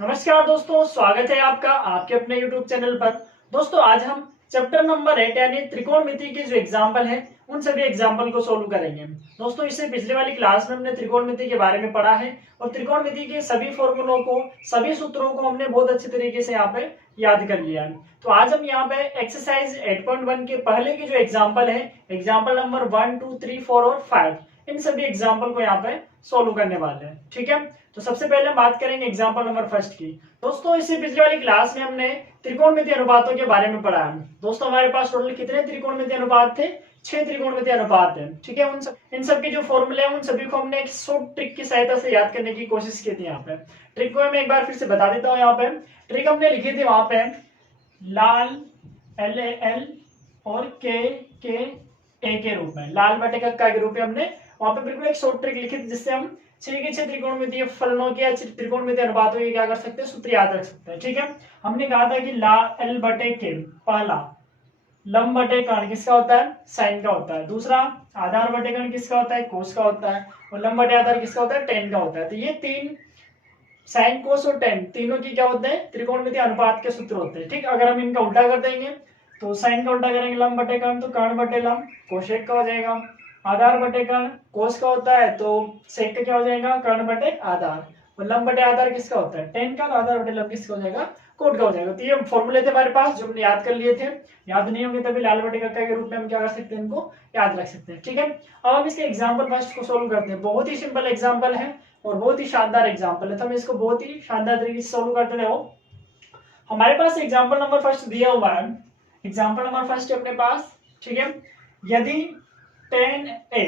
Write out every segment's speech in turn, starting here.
नमस्कार दोस्तों, स्वागत है आपका आपके अपने YouTube चैनल पर। दोस्तों आज हम चैप्टर नंबर 8 यानी त्रिकोणमिति के जो एग्जाम्पल हैं उन सभी एग्जाम्पल को सोल्व करेंगे। दोस्तों इससे पिछले वाली क्लास में हमने त्रिकोणमिति के बारे में पढ़ा है और त्रिकोणमिति के सभी फॉर्मूलों को, सभी सूत्रों को हमने बहुत अच्छे तरीके से यहाँ पे याद कर लिया है। तो आज हम यहाँ पे एक्सरसाइज 8.1 के पहले के जो एग्जाम्पल है, एग्जाम्पल नंबर 1, 2, 3, 4 और 5, इन सभी एग्जाम्पल को यहाँ पे सोल्व करने वाले हैं। ठीक है, तो सबसे पहले हम बात करेंगे एग्जाम्पल नंबर फर्स्ट की। दोस्तों इससे पिछले वाली क्लास में हमने त्रिकोणमिति अनुपातों के बारे में पढ़ा है। दोस्तों हमारे पास टोटल कितने त्रिकोणमिति अनुपात थे? 6 त्रिकोणमिति अनुपात है। ठीक है, इन सब के जो फॉर्मूले हैं उन सभी को हमने एक शॉर्ट ट्रिक की सहायता से याद करने की कोशिश की थी। यहाँ पे ट्रिक को मैं एक बार फिर से बता देता हूँ। यहाँ पे ट्रिक हमने लिखी थी वहां पे लाल LAL और के ए के रूप में, लाल बटे का के रूप में हमने वहां पे बिल्कुल एक शॉर्ट ट्रिक लिखी थी जिससे हम 6 के 6 त्रिकोणमितीय फलनों के या त्रिकोणमितीय अनुपातों के क्या कर सकते हैं, सूत्र याद रख सकते हैं। ठीक है, हमने कहा था कि L बटे के पहला लंब बटे कर्ण किसका होता है? साइन का होता है। दूसरा आधार बटे कर्ण किसका होता है? कोस का होता है। और लंब बटे आधार किसका होता है? टेन का होता है। तो ये तीन साइन कोस और टेन तीनों की क्या होते हैं? त्रिकोणमितीय अनुपात के सूत्र होते हैं। ठीक, अगर हम इनका उल्टा कर देंगे तो साइन का उल्टा करेंगे लंब बटे कर्ण, तो कर्ण बटे लंब कोशेक का हो जाएगा। आधार बटे कर्ण कोस का होता है तो सेक का क्या हो जाएगा? कर्ण बटे आधार। और लंब बटे आधार किसका होता है? टेन का। तो आधार बटे लंब किसका हो जाएगा? कोट का हो जाएगा। तो ये फॉर्मूले थे हमारे पास जो हमने याद कर लिए थे। याद नहीं होंगे तभी लाल बटे कक्का के रूप में हम क्या कर सकते हैं, इनको याद रख सकते हैं। ठीक है, अब हम इसके एग्जाम्पल फर्स्ट को सोल्व करते हैं। बहुत ही सिंपल एग्जाम्पल है और बहुत ही शानदार एग्जाम्पल है, तो हम इसको बहुत ही शानदार तरीके से सोल्व करते रहो। हमारे पास एग्जाम्पल नंबर फर्स्ट दिया हुआ है। एग्जाम्पल नंबर फर्स्ट है अपने पास। ठीक है, यदि tan A,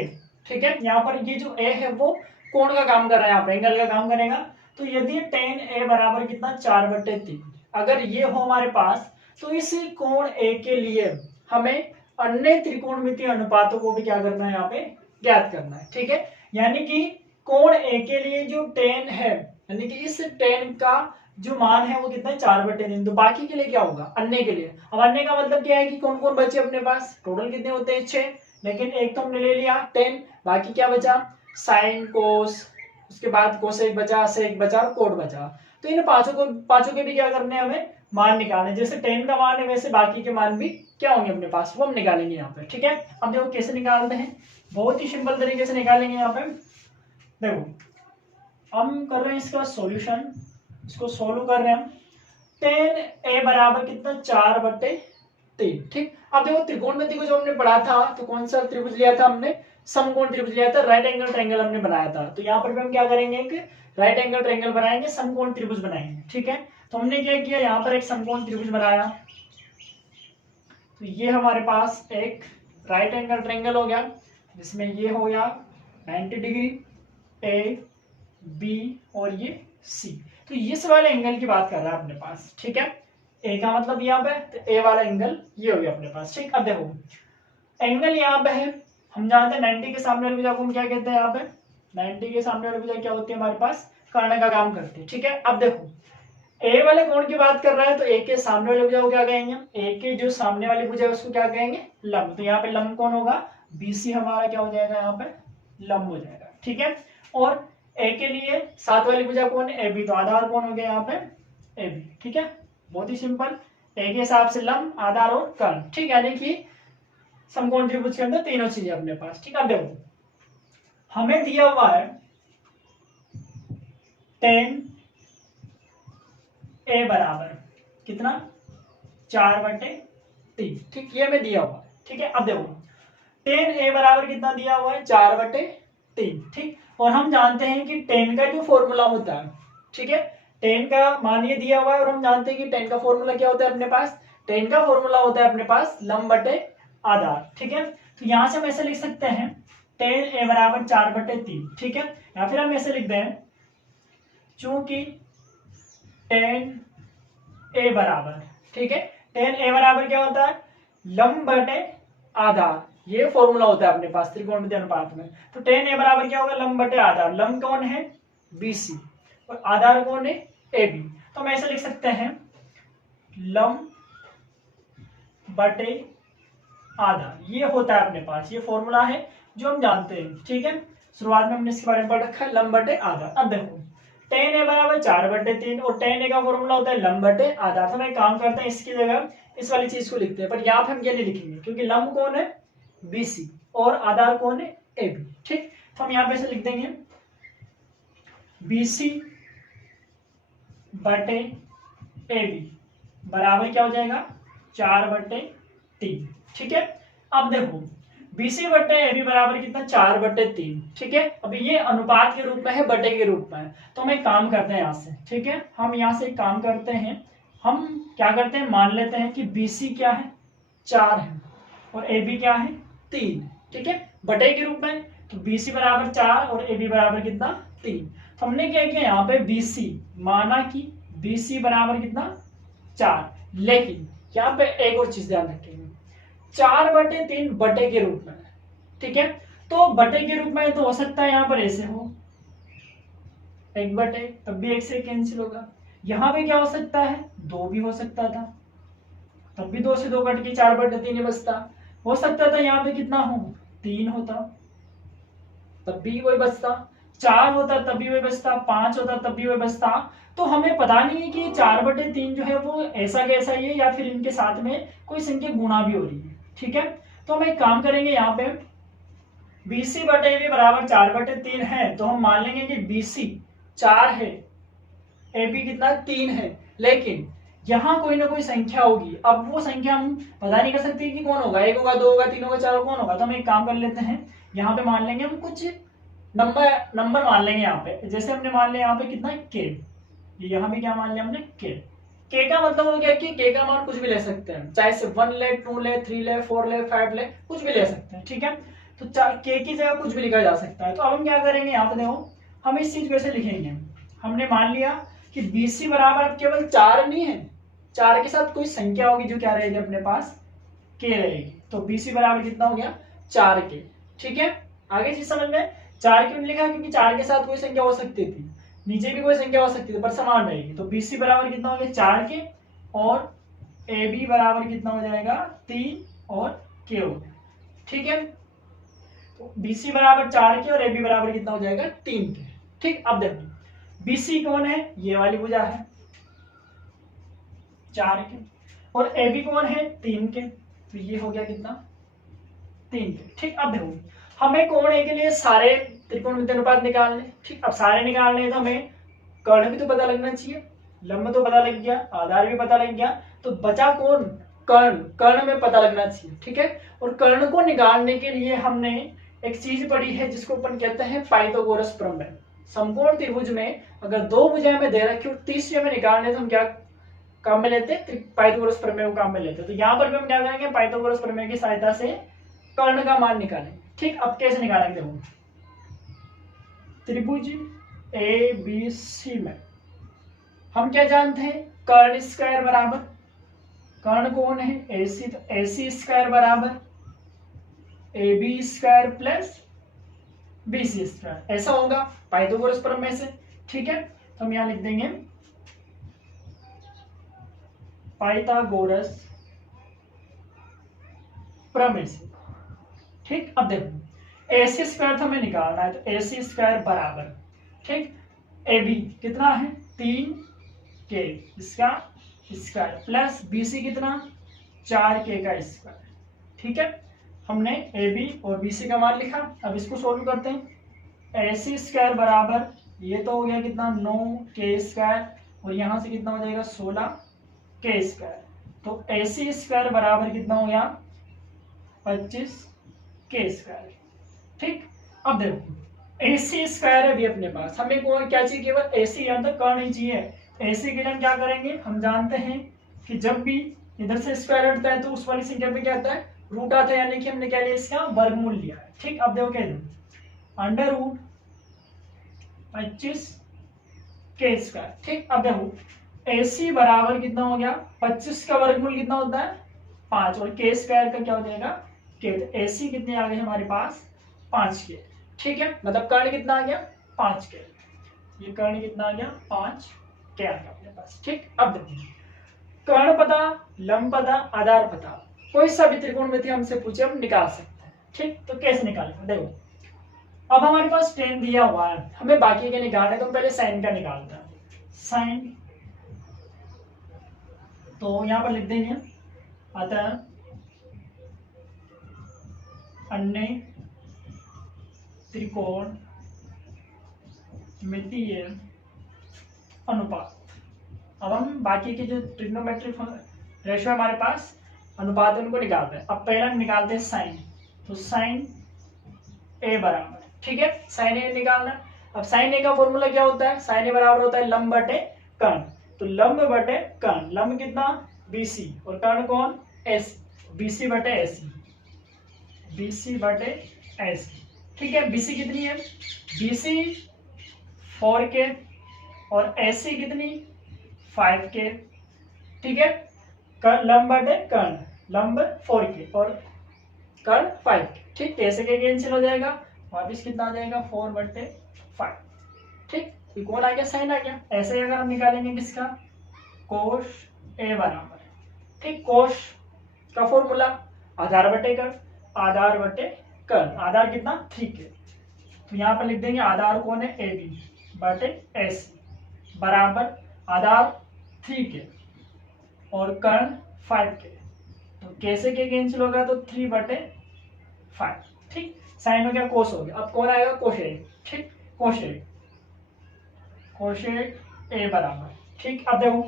ठीक है, यहाँ पर ये जो A है वो कोण का काम कर रहा है, यहाँ पे एंगल का काम करेगा। तो यदि tan A बराबर कितना? 4/3, अगर ये हो हमारे पास, तो इस कोण A के लिए हमें अन्य त्रिकोणमितीय अनुपातों को भी क्या करना है, यहाँ पे ज्ञात करना है। ठीक है, यानी कि कोण A के लिए जो tan है, यानी कि इस tan का जो मान है वो कितना है? 4/3। तो बाकी के लिए क्या होगा? अन्य के लिए। अब अन्य का मतलब क्या है कि कौन कौन बचे अपने पास? टोटल कितने होते हैं? 6, लेकिन एक तो हमने ले लिया 10, बाकी क्या बचा? साइन कोस, उसके बाद कोसेक बचा, सेक बचा और कोट बचा। तो इन पांचों के भी क्या करने हैं? हमें मान निकालने। जैसे 10 का मान है वैसे बाकी के मान भी क्या होंगे अपने पास, वो हम निकालेंगे यहाँ पे। ठीक है, अब देखो कैसे निकालते हैं, बहुत ही सिंपल तरीके से निकालेंगे। यहाँ पे देखो हम कर रहे हैं इसका सॉल्यूशन, इसको सोल्व कर रहे हैं हम। tan A बराबर कितना? 4/3। ठीक, अब देखो त्रिकोणमिति को जो हमने पढ़ा था तो कौन सा त्रिभुज लिया था हमने? समकोण त्रिभुज लिया था, राइट एंगल ट्रायंगल हमने बनाया था। तो यहाँ पर भी हम क्या करेंगे? एक राइट एंगल ट्रायंगल बनाएंगे, समकोण त्रिभुज बनाएंगे। ठीक है, तो हमने क्या किया, यहाँ पर एक समकोण त्रिभुज बनाया। तो ये हमारे पास एक राइट एंगल ट्रायंगल हो गया जिसमें ये हो गया 90 डिग्री A, B और ये C। तो इस वाले एंगल की बात कर रहा है अपने पास। ठीक है, ए का मतलब यहाँ पे, तो ए वाला एंगल ये हो गया अपने पास। ठीक, अब देखो एंगल यहाँ पे है, हम जानते हैं 90 के सामने वाली भुजा को हम क्या कहते हैं? यहाँ पे 90 के सामने वाली भुजा क्या होती है हमारे पास? कर्ण का काम करती है। ठीक है, अब देखो ए वाले कोण की बात कर रहा है तो ए के सामने वाली भुजा को क्या कहेंगे? ए के जो सामने वाली भुजा है उसको क्या कहेंगे? लंब। तो यहाँ पे लंब कौन होगा? BC हमारा क्या हो जाएगा? यहाँ पे लंब हो जाएगा। ठीक है, और ए के लिए साथ वाली भुजा कौन है? AB। तो आधार कौन हो गया यहाँ पे? AB। ठीक है, बहुत ही सिंपल, ए के हिसाब से लंब, आधार और कर्ण। ठीक, यानी कि समकोण त्रिभुज के अंदर तीनों चीजें अपने पास। ठीक, अब देखो हमें दिया हुआ है tan A बराबर कितना? 4/3। ठीक, ये हमें दिया हुआ है। ठीक है, अब देखो tan A बराबर कितना दिया हुआ है? 4/3। ठीक, और हम जानते हैं कि tan का जो फॉर्मूला होता है, ठीक है, tan का मान ये दिया हुआ है और हम जानते हैं कि tan का फॉर्मूला क्या होता है अपने पास? tan का फॉर्मूला होता है अपने पास लंब बटे आधार। ठीक है, तो यहां से हम ऐसे लिख सकते हैं tan A बराबर 4/3। ठीक है, या फिर हम ऐसे लिख दें चूंकि tan A बराबर, ठीक है, tan A बराबर क्या होता है? लंब बटे आधार। ये फॉर्मूला होता है अपने पास त्रिकोणमितीय अनुपात में। तो tan A बराबर क्या होगा? लंब बटे आधार। लंब कौन है? BC और आधार कौन है? AB। तो हम ऐसे लिख सकते हैं लंब बटे आधार, ये होता है अपने पास, ये फॉर्मूला है जो हम जानते हैं। ठीक है, शुरुआत में हमने इसके बारे में पढ़ रखा है, लंब बटे आधार। अब देखो tan a बराबर 4/3 और tan a का फॉर्मूला होता है लंब बटे आधार। तो मैं काम करते हैं इसकी जगह इस वाली चीज को लिखते हैं, पर यहाँ पे हम ये नहीं लिखेंगे क्योंकि लंब कौन है BC और आधार कौन है AB। ठीक, तो हम यहाँ पे ऐसे लिख देंगे BC बटे AB बराबर क्या हो जाएगा 4/3। ठीक है, अब देखो BC बटे AB बराबर कितना 4/3। ठीक है, अभी ये अनुपात के रूप में है, बटे के रूप में है, तो हम एक काम करते हैं यहाँ से। ठीक है, हम यहाँ से एक काम करते हैं, हम क्या करते हैं मान लेते हैं कि BC क्या है 4 है और AB क्या है 3। ठीक है, बटे के रूप में, तो BC बराबर 4 और AB बराबर कितना 3। तो हमने क्या किया यहाँ पे BC माना कि BC बराबर कितना 4, लेकिन यहाँ पे एक और चीज ध्यान रखेंगे 4/3 बटे के रूप में। ठीक है, तो बटे के रूप में तो हो सकता है यहाँ पर ऐसे हो 1/, तब भी 1 से कैंसिल होगा। यहाँ पे क्या हो सकता है 2 भी हो सकता था, तब भी 2 से 2 कट के 4/3 ही बचता। हो सकता था यहाँ पे कितना हो 3 होता, तब भी वही बचता। 4 होता तब भी वही बचता, 5 होता तब भी वही बचता। तो हमें पता नहीं है कि 4/3 जो है वो ऐसा कैसा ही है या फिर इनके साथ में कोई संख्या गुणा भी हो रही है। ठीक है, तो हम एक काम करेंगे यहाँ पे BC बटे AB बराबर 4/3 है, तो हम मान लेंगे कि BC 4 है AB कितना 3 है, लेकिन यहाँ कोई ना कोई संख्या होगी। अब वो संख्या हम पता नहीं कर सकते कि कौन होगा, 1 होगा 2 होगा 3 होगा 4 होगा, कौन होगा। तो हम एक काम कर लेते हैं, यहाँ पे मान लेंगे हम कुछ नंबर मान लेंगे यहाँ पे। जैसे हमने मान लिया यहाँ पे कितना K, यहाँ भी क्या मान लिया हमने K का मतलब हो गया कि K का मान कुछ भी ले सकते हैं, चाहे से 1 ले 2 ले 3 ले 4 ले 5 ले, कुछ भी ले सकते हैं। ठीक है, तो K की जगह कुछ भी लिखा जा सकता है। तो अब हम क्या करेंगे यहाँ पे देखो, हम इस चीज को ऐसे लिखेंगे, हमने मान लिया कि BC बराबर अब केवल 4 नहीं है, 4 के साथ कोई संख्या होगी जो क्या रहेगी अपने पास K रहेगी। तो BC बराबर कितना हो गया 4K। ठीक है, आगे चीज समझ में 4 क्यों लिखा, क्योंकि 4 के साथ कोई संख्या हो सकती थी, नीचे भी कोई संख्या हो सकती थी पर समान रहेगी। तो BC बराबर कितना हो गया 4K और AB बराबर कितना हो जाएगा 3 और K हो गया। ठीक है, तो BC बराबर 4K और AB बराबर कितना हो जाएगा 3K। ठीक, अब देखो BC कौन है, ये वाली भुजा है 4K और AB कौन है 3K, तो ये हो गया कितना 3K। ठीक, अब देखो हमें कोण A के लिए सारे त्रिकोणमितीय अनुपात निकालने। ठीक, अब सारे निकालने हैं तो हमें कर्ण भी तो पता लगना चाहिए, लंब तो पता लग गया, आधार भी पता लग गया, तो बचा कौन कर्ण, कर्ण में पता लगना चाहिए। ठीक है, और कर्ण को निकालने के लिए हमने एक चीज पढ़ी है जिसको अपन कहते हैं पाइथागोरस प्रमेय। समकोण त्रिभुज में अगर 2 भुजाएं में दे रखी और तीसरे में निकालने तो हम क्या काम में लेते हैं, पाइथागोरस प्रमेय को काम में लेते हैं। तो यहाँ पर भी हम क्या करेंगे पाइथागोरस प्रमेय की सहायता से कर्ण का मान निकालेंगे। ठीक, अब कैसे निकालेंगे देखो, त्रिभुज ABC में हम क्या जानते हैं कर्ण स्क्वायर बराबर, कर्ण कौन है AC, तो AC स्क्वायर बराबर AB square plus BC square, ऐसा होगा पाइथागोरस प्रमेय से। ठीक है, तो हम यहां लिख देंगे पाइथागोरस प्रमेय से। ठीक, अब देखो AC स्क्वायर तो हमें निकालना है, तो AC स्क्वायर बराबर ठीक AB कितना है 3K इसका स्क्वायर प्लस BC कितना 4K का स्क्वायर। ठीक है, हमने AB और BC का मान लिखा। अब इसको सोल्व करते हैं। AC स्क्वायर बराबर ये तो हो गया कितना 9K स्क्वायर और यहां से कितना हो जाएगा 16K स्क्वायर, तो AC स्क्वायर बराबर कितना हो गया 25K स्क्वायर। ठीक, अब देखो AC स्क्वायर है अभी अपने पास, हमें कौन क्या चाहिए केवल AC, यहाँ तक कर्ण ही चाहिए। AC के लिए हम क्या करेंगे, हम जानते हैं कि जब भी इधर से स्क्वायर हटता है तो उस वाली संख्या पे क्या आता है रूट आता है, यानी कि हमने क्या लिया इसका वर्गमूल लिया है। ठीक, अब देखो कह दो अंडर रूट 25K स्क्वायर। ठीक, अब देखो AC बराबर कितना हो गया 25 का वर्गमूल कितना होता है 5 और K स्क्वायर का क्या हो जाएगा K, तो AC कितने आ गए हमारे पास 5K। ठीक है, मतलब कर्ण कितना आ गया 5K, ये कर्ण कितना आ गया 5K आ गया अपने पास। ठीक, अब देखिए कर्ण पता, लंब पता, आधार पता, कोई सा भी त्रिकोणमिति हमसे पूछे हम निकाल सकते हैं। ठीक, तो कैसे निकालेंगे देखो अब हमारे पास टेन दिया हुआ है, हमें बाकी के निकालने, तो हम पहले साइन का निकालते हैं। साइन, तो यहां पर लिख देंगे अतः अन्य त्रिकोण मितीय अनुपात। अब हम बाकी के जो ट्रिग्नोमेट्रिक रेशियो हमारे पास अनुपात है उनको निकालते हैं। अब पहला हम निकालते हैं साइन, तो साइन ए बराबर, ठीक है, साइन ए निकालना। अब साइन ए का फॉर्मूला क्या होता है, साइन ए बराबर होता है लंब बटे कर्ण। तो लंब बटे कर्ण, लंब कितना बीसी और कर्ण कौन एस, बीसी बटे एसी, बीसी बटे एसी, ठीक है। बीसी कितनी है, बीसी 4K और एसी कितनी 5K, ठीक है। लंब बटे कर्ण, लंब 4K और कर्ण 5K, ठीक। कैसे के कैंसिल हो जाएगा, वापिस कितना आ जाएगा 4/5, ठीक। कौन आ गया, साइन आ गया। ऐसे अगर हम निकालेंगे किसका, कोश ए बराबर, ठीक, कोश का फॉर्मूला आधार बटे कर्ण, आधार बटे कर्ण, आधार कितना 3K, तो यहां पर लिख देंगे आधार कौन है ए बी बटे एस बराबर आधार 3K और कर्ण 5K, तो कैसे के कैंसिल होगा, तो 3/5, ठीक। साइन हो गया, कोस हो गया। अब कौन आएगा, कोशेक, ठीक, कोशेक, कोशेक ए बराबर, ठीक। अब देखो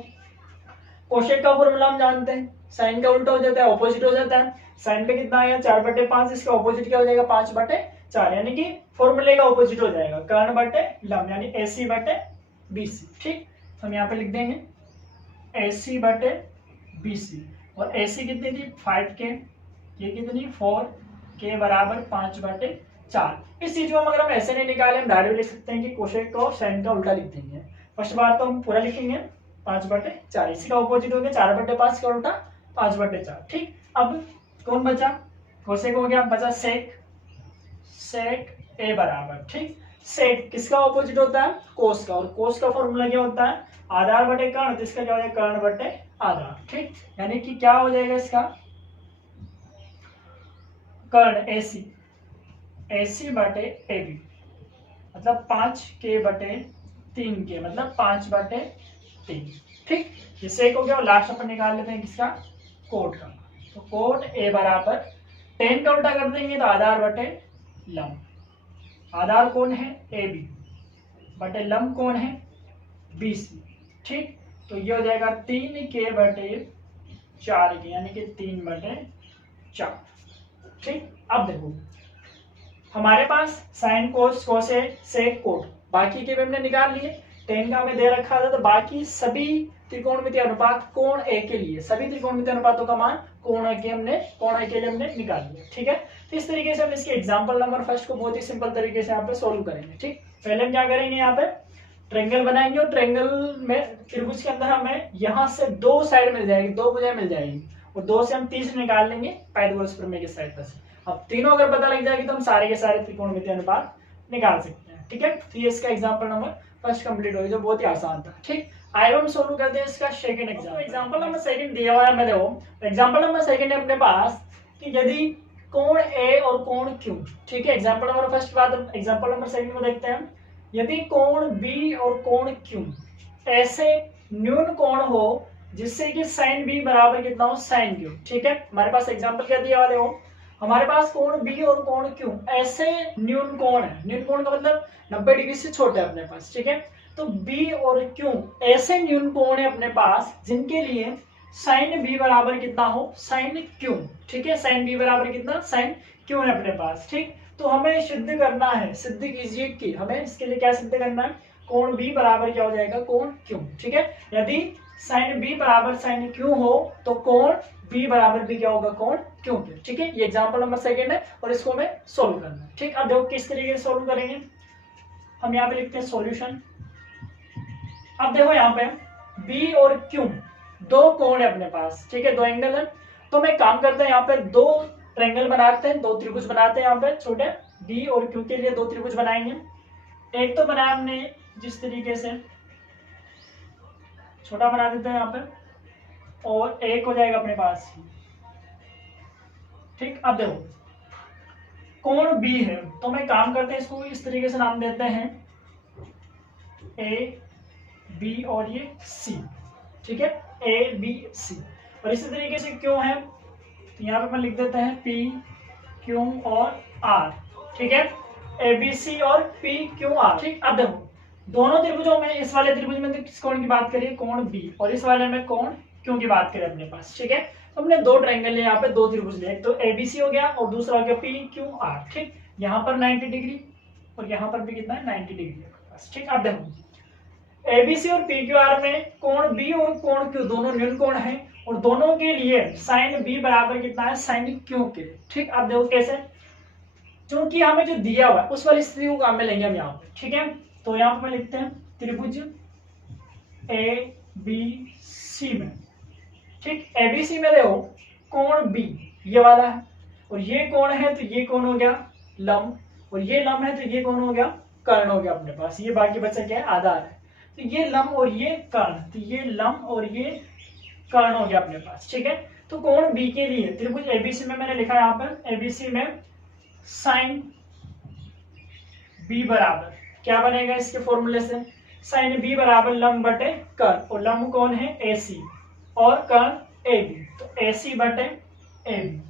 कोशेक का फॉर्मूला हम जानते हैं, साइन का उल्टा हो जाता है, ऑपोजिट हो जाता है। साइन पे कितना आएगा 4/5, इसका ऑपोजिट क्या हो जाएगा 5/4, यानी कि फॉर्मूले का ऑपोजिट हो जाएगा कर्ण बटे लंब, यानी एसी बटे बीसी, ठीक। तो हम यहाँ पे लिख देंगे एसी बटे बीसी, और एसी कितनी थी 5K, ये कितनी 4K बराबर 5/4। इस चीज को अगर हम ऐसे नहीं निकाले, हम डायरेक्ट लिख सकते हैं कि कोशेक का और साइन का उल्टा लिख देंगे। फर्स्ट बार तो हम पूरा लिखेंगे 5/4, इसी का ऑपोजिट हो गया 4/5 का उल्टा 5/4, ठीक। अब कौन बचा, कोशेक हो गया, बचा सेक, सेक ए बराबर, ठीक। सेक किसका ऑपोजिट होता है, कोस का, और कोस का फॉर्मूला क्या होता है आधार बटे कर्ण, तो इसका क्या हो जाएगा कर्ण बटे आधार, ठीक। यानी कि क्या हो जाएगा इसका कर्ण एसी, एसी बटे ए बी, मतलब 5K बटे 3K, मतलब 5/3, ठीक। ये सेक हो गया, और लास्ट अपन निकाल लेते हैं किसका, कोट का, तो कोट ए बराबर 10 का उल्टा कर देंगे तो आधार बटे लंब, आधार कौन है ए बी बटे लंब कौन है बीसी, ठीक। तो ये हो जाएगा 3K बटे 4K, यानी कि 3/4, ठीक। अब देखो हमारे पास साइन कोस कोसे सेक कोट, बाकी के भी हमने निकाल लिए, 10 का हमें दे रखा था, तो बाकी सभी त्रिकोणमितीय अनुपात कोण ए के लिए, सभी त्रिकोणमितीय अनुपातों का मान कोण ए के लिए हमने निकाल लिया, ठीक है। तो इस तरीके से हम इसके एग्जांपल नंबर फर्स्ट को बहुत ही सिंपल तरीके से यहाँ पे सोल्व करेंगे, ठीक। पहले हम क्या करेंगे, यहाँ पे ट्रेंगल बनाएंगे, और ट्रेंगल में त्रिभुज के अंदर हमें यहाँ से 2 साइड मिल जाएगी, 2 भुजाएं मिल जाएगी, और 2 से हम 3 निकाल लेंगे पाइथागोरस प्रमेय की सहायता से। अब तीनों अगर पता लग जाएगी तो हम सारे के सारे त्रिकोणमितीय अनुपात निकाल सकते हैं, ठीक है। तो ये इसका एग्जांपल नंबर फर्स्ट कंप्लीट हो गया, जो बहुत ही आसान था, ठीक। आइए हम सोल्व करते हैं इसका second example. Example number second दिया हुआ है हमें, देखो एग्जांपल नंबर सेकंड है अपने पास कि यदि कोण ए और कोण क्यू, ठीक है। एग्जांपल नंबर फर्स्ट बात, एग्जांपल नंबर सेकंड को देखते हैं। यदि कोण बी और कोण क्यू ऐसे न्यून कोण हो जिससे कि साइन बी बराबर कितना हो साइन क्यू, ठीक है। हमारे पास एग्जांपल क्या दिया हुआ, देखो हमारे पास कोण बी और कोण क्यू ऐसे न्यून कोण है, न्यून कोण का मतलब 90 डिग्री से छोटा है अपने पास, ठीक है। तो बी और क्यू ऐसे न्यून कोण है अपने पास जिनके लिए साइन बी बराबर कितना हो साइन क्यू, ठीक है। साइन बी बराबर कितना साइन क्यू है अपने पास, ठीक। तो हमें सिद्ध करना है, सिद्ध कीजिए कि हमें इसके लिए क्या सिद्ध करना है, कोण बी बराबर क्या हो जाएगा कोण क्यू, ठीक है। यदि साइन बी बराबर साइन क्यू हो तो कोण बी बराबर भी क्या होगा कोण क्यू के, ठीक है। ये एग्जांपल नंबर सेकंड है और इसको हमें सोल्व करना है, ठीक। अब देखो किस तरीके से सोल्व करेंगे, हम यहाँ पे लिखते हैं सॉल्यूशन। अब देखो यहाँ पे बी और क्यू 2 कोण है अपने पास, ठीक है, 2 एंगल है। तो हम एक काम करते हैं, यहाँ पे 2 ट्रायंगल बनाते हैं, 2 त्रिभुज बनाते हैं। यहाँ पे छोटे बी और क्यू के लिए 2 त्रिभुज बनाएंगे। एक तो बनाया हमने जिस तरीके से, छोटा बना देते हैं यहाँ पे, और एक हो जाएगा अपने पास, ठीक। अब देखो कोण बी है, तो मैं काम करते हैं इसको इस तरीके से नाम देते हैं ए बी और ये सी, ठीक है, ए बी सी। और इसी तरीके से क्यों है, तो यहाँ पे मैं लिख देते हैं पी क्यू और आर, ठीक है, ए बी सी और पी क्यू आर। ठीक, अब देखो दोनों त्रिभुजों में, इस वाले त्रिभुज में किस कोण की बात करिए, कोण बी, और इस वाले में कोण क्यू की बात करें अपने पास, ठीक है। तो हमने दो ट्रायंगल लिए, यहाँ पे दो त्रिभुज लिए, एक तो एबीसी हो गया और दूसरा हो गया पी क्यू आर। ठीक, यहाँ पर 90 डिग्री और यहाँ पर भी कितना है 90 डिग्री है। ठीक, अब देखो एबीसी और पी क्यू आर में कोण बी और कोण क्यू दोनों न्यून कोण है, और दोनों के लिए साइन बी बराबर कितना है साइन क्यू के। ठीक, अब देखो कैसे, क्योंकि हमें जो दिया हुआ है उस वाली स्थिति को काम में लेंगे हम यहाँ पे, ठीक है। तो यहाँ पे लिखते हैं त्रिभुज ए बी सी में, ठीक, एबीसी में देखो कोण बी ये वाला है, और ये कोण है तो ये कोण हो गया लंब, और ये लंब है तो ये कोण हो गया कर्ण हो गया अपने पास, ये बाकी बचा क्या है आधार है, तो ये लंब और ये कर्ण, तो ये लंब और ये कर्ण हो गया अपने पास, ठीक है। तो कोण बी के लिए त्रिभुज एबीसी में मैंने लिखा यहाँ पर एबीसी में साइन बी बराबर क्या बनेगा इसके फॉर्मूले से, साइन बी बराबर लंब बटे कर्ण, और लंब कौन है एसी और कर्ण ए बी, तो एसी बटे ए बी,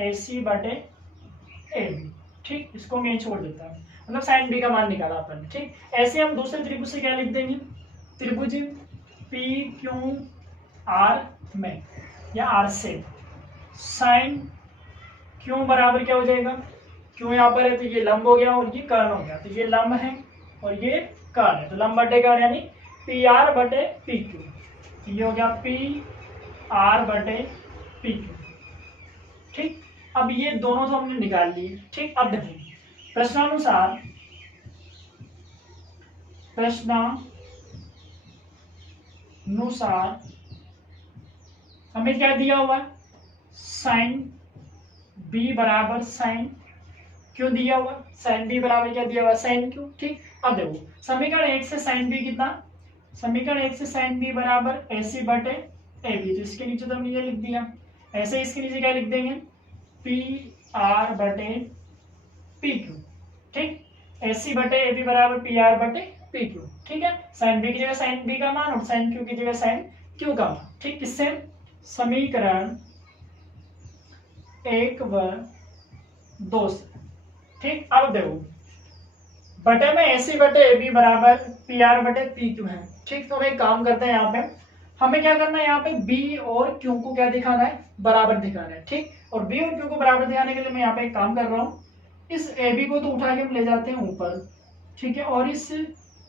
एसी बटे ए बी। ठीक, इसको मैं छोड़ देता हूँ, मतलब साइन बी का मान निकाला अपन। ठीक, ऐसे हम दूसरे त्रिभुज से क्या लिख देंगे, त्रिभुज पी क्यू आर में या आर से साइन क्यू बराबर क्या हो जाएगा, क्यों यहाँ पर है तो ये लंब हो गया और ये कर्ण हो गया, तो ये लंब है और ये कर्ण है, तो लंब बटे कर्ण यानी पी आर बटे पी क्यू, ये हो गया पी आर बटे पी क्यू। ठीक, अब ये दोनों तो हमने निकाल लिए। ठीक, अब देखिए प्रश्नानुसार हमें क्या दिया हुआ है, साइन बी बराबर साइन क्यों दिया हुआ, साइन बी बराबर क्या दिया हुआ साइन क्यू। ठीक, अब देखो समीकरण 1 से साइन बी कितना, समीकरण 1 से साइन बी बराबर एसी बटे ए बी, तो इसके नीचे तो हमने ये लिख दिया, ऐसे इसके नीचे क्या लिख देंगे पी आर बटे पी क्यू। ठीक, एसी बटे ए बी बराबर पी आर बटे पी क्यू। ठीक है, साइन बी की जगह साइन बी का मान और साइन क्यू की जगह साइन क्यू का मान। ठीक, किससे समीकरण 1 व 2 से। ठीक, अब देखो बटे में एसी बटे ए बी बराबर पी आर बटे पी क्यू है। ठीक, तो हम एक काम करते हैं, यहाँ पे हमें क्या करना है, यहाँ पे बी और क्यू को क्या दिखाना है, बराबर दिखाना है। ठीक, और बी और क्यू को बराबर दिखाने के लिए मैं यहाँ पे एक काम कर रहा हूँ, इस ए बी को तो उठा के हम ले जाते हैं ऊपर, ठीक है, और इस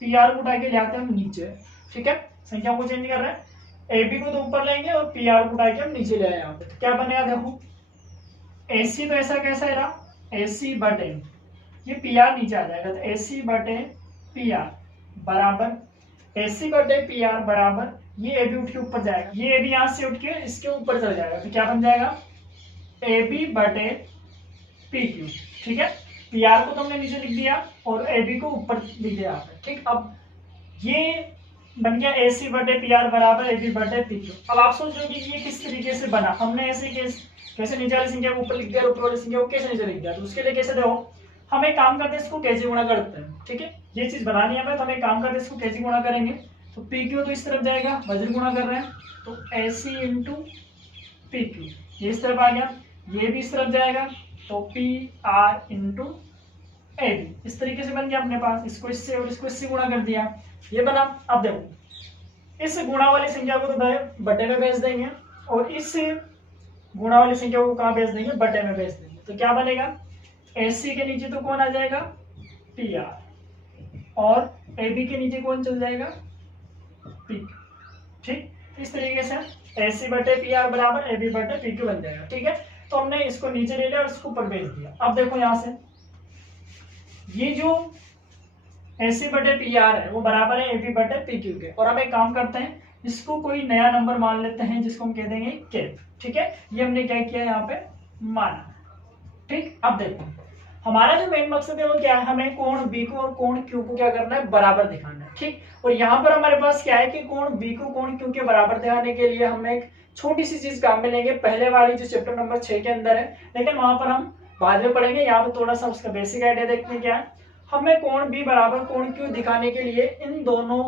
पी आर को उठा के ले आते हैं हम नीचे। ठीक है, संख्या को चेंज कर रहे हैं, ए बी को तो ऊपर लेंगे और पी आर को उठा के हम नीचे ले आए यहाँ पे, तो क्या बनेगा देखो एसी तो ऐसा कैसा है रहा, एसी बटे ये पी आर नीचे आ जाएगा, तो एसी बटे पी आर बराबर एसी बटे पी आर बराबर ये ए बी उठ के ऊपर जाएगा, ये ए बी यहाँ से उठ के इसके ऊपर चल जाएगा, तो क्या बन जाएगा ए बी बटे पी क्यू। ठीक है, पी आर को तो हमने नीचे लिख दिया और ए बी को ऊपर लिख दिया। ठीक, अब ये बन गया ए सी बटे पी आर बराबर ए बी बटे पी क्यू। अब आप सोच रहे हो कि ये किस तरीके से बना, हमने ऐसे कैसे नीचे वाली संख्या को ऊपर लिख दिया, ऊपर वाली संख्या को कैसे नीचे लिख दिया, तो उसके लिए कैसे देखो हम एक काम करते हैं, इसको कैसे गुणा करते हैं। ठीक है, ये चीज बनानी है हमें, तो हम एक काम करते हैं इसको कैसे गुणा करेंगे, तो पी क्यू तो इस तरफ जाएगा, वज्र गुणा कर रहे हैं, तो ए सी इंटू पी क्यू, ये इस तरफ आ गया, ये भी इस तरफ जाएगा, तो P R into A B, इस तरीके से बन गया अपने पास, इसको इससे और इसको इससे गुणा कर दिया, ये बना। अब देखो इस गुणा वाली संख्या को तो बटे में भेज देंगे और इस गुणा वाली संख्या को कहाँ भेज देंगे, बटे में भेज देंगे, तो क्या बनेगा एसी के नीचे तो कौन आ जाएगा पी आर और ए बी के नीचे कौन चल जाएगा पी। ठीक, इस तरीके से एसी बटे पी आर बराबर ए बी बटे पी क्यू बन जाएगा। ठीक है, तो हमने इसको नीचे ले लिया और इसको ऊपर भेज दिया। अब देखो यहाँ से ये जो एसी बटे पी आर है वो बराबर है ए बी बटे पी क्यू के, और हम एक काम करते हैं इसको कोई नया नंबर मान लेते हैं जिसको हम कह देंगे के। ठीक है, ये हमने क्या किया यहाँ पे माना। ठीक, अब देखो हमारा जो मेन मकसद है वो क्या है, हमें कोण बी को और कोण क्यू को क्या करना है, बराबर दिखाना है। ठीक, और यहाँ पर हमारे पास क्या है कि कोण बी को कोण क्यू के बराबर दिखाने के लिए हम एक छोटी सी चीज काम में लेंगे, पहले वाली जो चैप्टर नंबर 6 के अंदर है, लेकिन वहां पर हम बाद में पढ़ेंगे। यहाँ पे थोड़ा सा उसका बेसिक आइडिया देखते हैं क्या है। हमें कोण बी बराबर कोण क्यू दिखाने के लिए इन दोनों